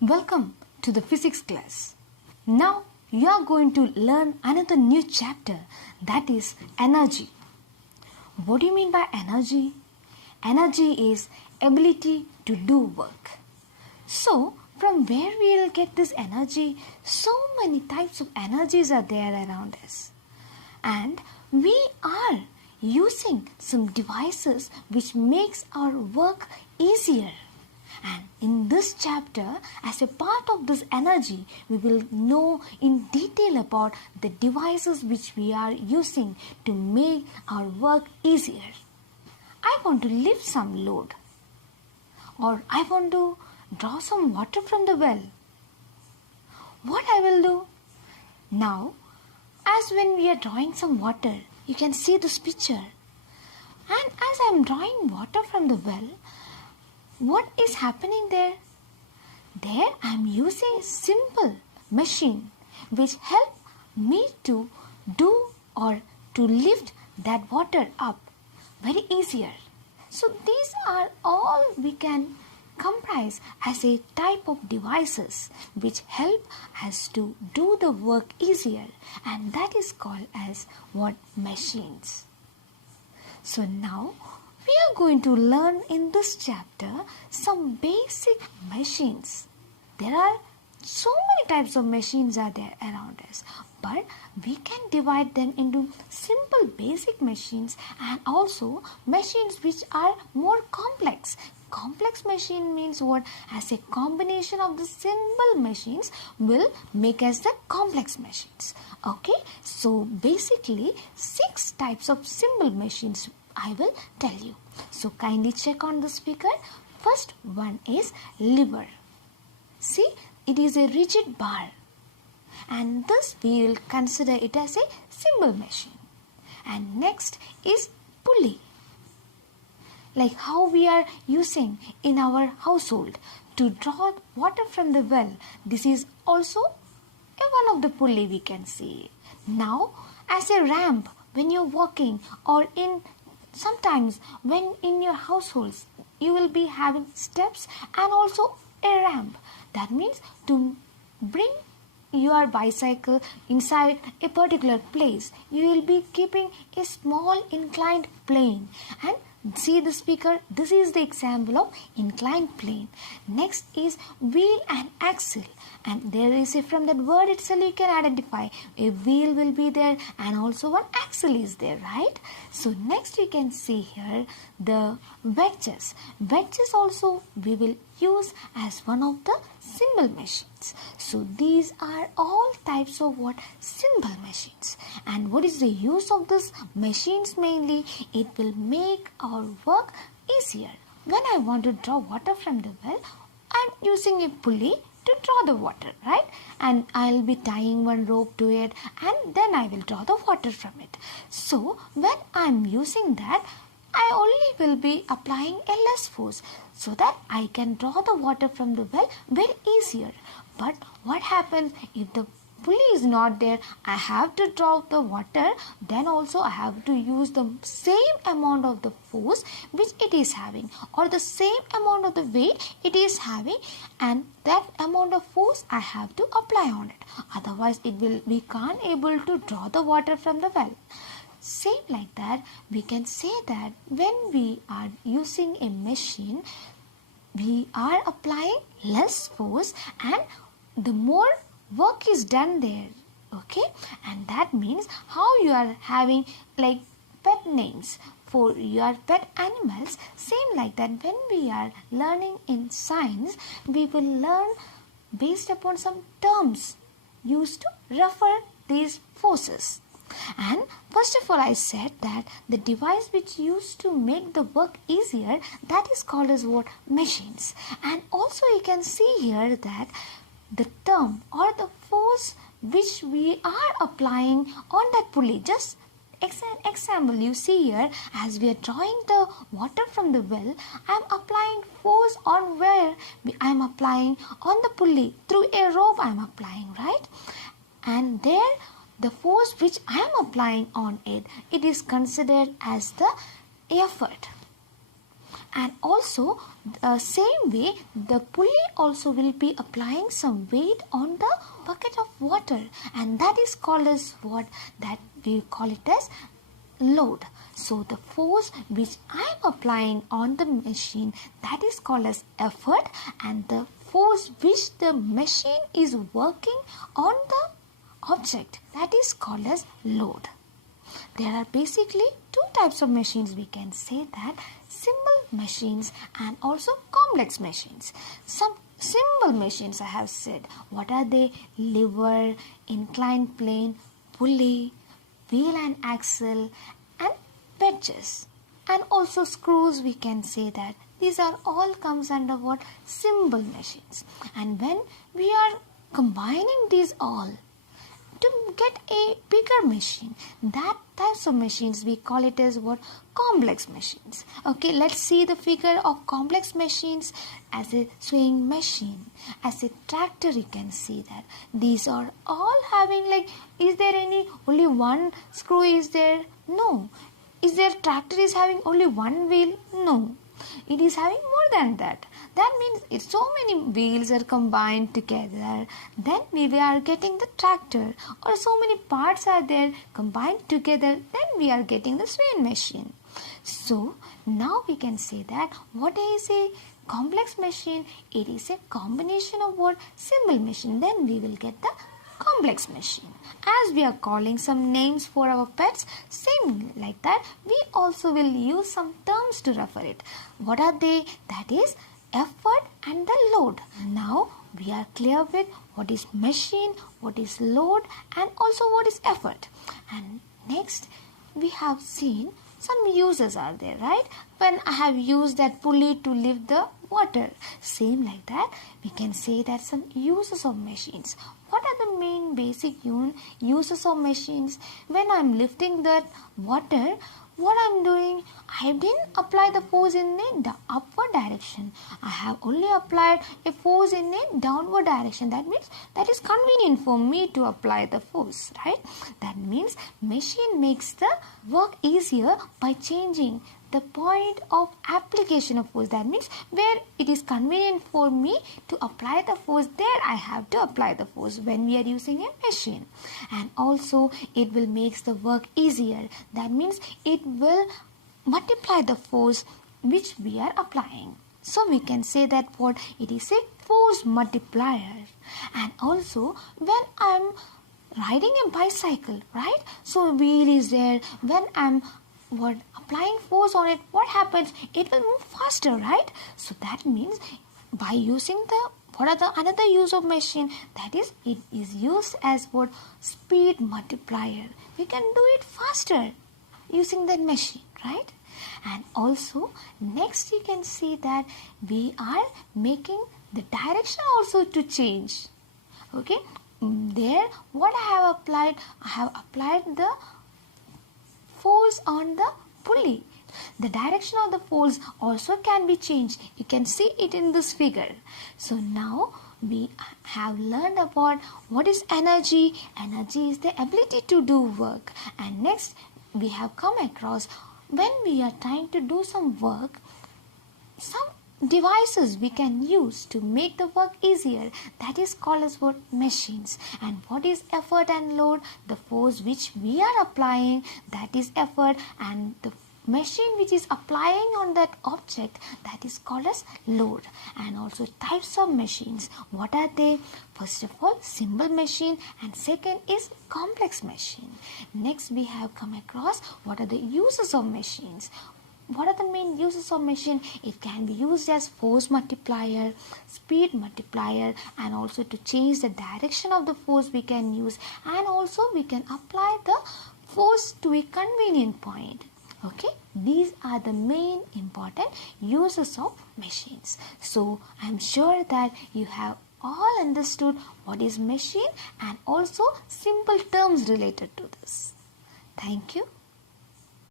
Welcome to the physics class. Now you are going to learn another new chapter, that is energy. What do you mean by energy? Energy is ability to do work. So from where we will get this energy? So many types of energies are there around us. And we are using some devices which makes our work easier. And in this chapter, as a part of this energy, we will know in detail about the devices which we are using to make our work easier. I want to lift some load, or I want to draw some water from the well. What I will do? Now, as when we are drawing some water, you can see this picture. And as I am drawing water from the well, what is happening there? There I am using a simple machine which help me to do or to lift that water up very easier. So these are all we can comprise as a type of devices which help us to do the work easier, and that is called as what? Machines. So now we are going to learn in this chapter some basic machines. There are so many types of machines are there around us, but we can divide them into simple basic machines and also machines which are more complex. Complex machine means what? As a combination of the simple machines will make us the complex machines. Okay, so basically 6 types of simple machines I will tell you. So kindly check on the speaker. First one is lever. See, it is a rigid bar, and this we will consider it as a simple machine. And next is pulley, like how we are using in our household to draw water from the well. This is also one of the pulley we can see. Now as a ramp when you're walking, or in sometimes when in your households you will be having steps and also a ramp. That means to bring your bicycle inside a particular place, you will be keeping a small inclined plane. And see the speaker, this is the example of inclined plane. Next is wheel and axle, and there is a, from that word itself you can identify a wheel will be there and also one axle is there, right? So next you can see here the wedges. Wedges also we will use as one of the simple machines. So these are all types of what? Simple machines. And what is the use of these machines? Mainly it will make our work easier. When I want to draw water from the well, I am using a pulley to draw the water, right? And I'll be tying one rope to it, and then I will draw the water from it. So when I'm using that, I only will be applying a less force so that I can draw the water from the well very easier. But what happens if the pulley is not there? I have to draw the water, then also I have to use the same amount of the force which it is having, or the same amount of the weight it is having, and that amount of force I have to apply on it. Otherwise we can't able to draw the water from the well. Same like that, we can say that when we are using a machine, we are applying less force and the more work is done there. Okay, and that means how you are having like pet names for your pet animals. Same like that, when we are learning in science, we will learn based upon some terms used to refer these forces. And first of all I said that the device which used to make the work easier, that is called as what? Machines. And also you can see here that the term or the force which we are applying on that pulley, just example you see here, as we are drawing the water from the well, I am applying force on where I am applying on the pulley, through a rope I am applying, right? And there the force which I am applying on it, it is considered as the effort. And also same way the pulley also will be applying some weight on the bucket of water, and that is called as what? That we call it as load. So the force which I am applying on the machine, that is called as effort, and the force which the machine is working on the object, that is called as load. There are basically two types of machines. We can say that simple machines and also complex machines. Some simple machines I have said. What are they? Lever, inclined plane, pulley, wheel and axle, and wedges, and also screws. We can say that these are all comes under what? Simple machines. And when we are combining these all to get a bigger machine, that types of machines we call it as what? Complex machines. Okay, let's see the figure of complex machines. As a swaying machine, as a tractor, you can see that these are all having, like, is there any only one screw is there? No. Is there tractor is having only one wheel? No. It is having more than that. That means it's so many wheels are combined together, then we are getting the tractor, or so many parts are there combined together, then we are getting the swaying machine. So now we can say that what is a complex machine? It is a combination of what? Simple machine. Then we will get the complex machine. As we are calling some names for our pets, same like that, we also will use some terms to refer it. What are they? That is effort and the load. Now we are clear with what is machine, what is load, and also what is effort. And next we have seen some uses are there, right? When I have used that pulley to lift the water, same like that we can say that some uses of machines. What are the main basic uses of machines? When I am lifting that water, what I am doing, I didn't apply the force in the upward direction. I have only applied a force in a downward direction. That means that is convenient for me to apply the force, right? That means machine makes the work easier by changing the point of application of force. That means where it is convenient for me to apply the force, there I have to apply the force when we are using a machine. And also it will make the work easier. That means it will multiply the force which we are applying. So we can say that what? It is a force multiplier. And also when I am riding a bicycle, right? So wheel is there. When I am applying force on it, what happens? It will move faster, right? So that means by using the what are the another use of machine? That is, it is used as what? Speed multiplier. We can do it faster using that machine, right? And also next you can see that we are making the direction also to change. Okay, there what I have applied? I have applied the force on the pulley. The direction of the force also can be changed. You can see it in this figure. So now we have learned about what is energy. Energy is the ability to do work. And next we have come across when we are trying to do some work, some devices we can use to make the work easier. That is called as what? Machines. And what is effort and load? The force which we are applying, that is effort, and the machine which is applying on that object, that is called as load. And also types of machines. What are they? First of all, simple machine, and second is complex machine. Next we have come across what are the uses of machines. What are the main uses of machine? It can be used as force multiplier, speed multiplier, and also to change the direction of the force we can use, and also we can apply the force to a convenient point. Okay, these are the main important uses of machines. So I am sure that you have all understood what is machine and also simple terms related to this. Thank you.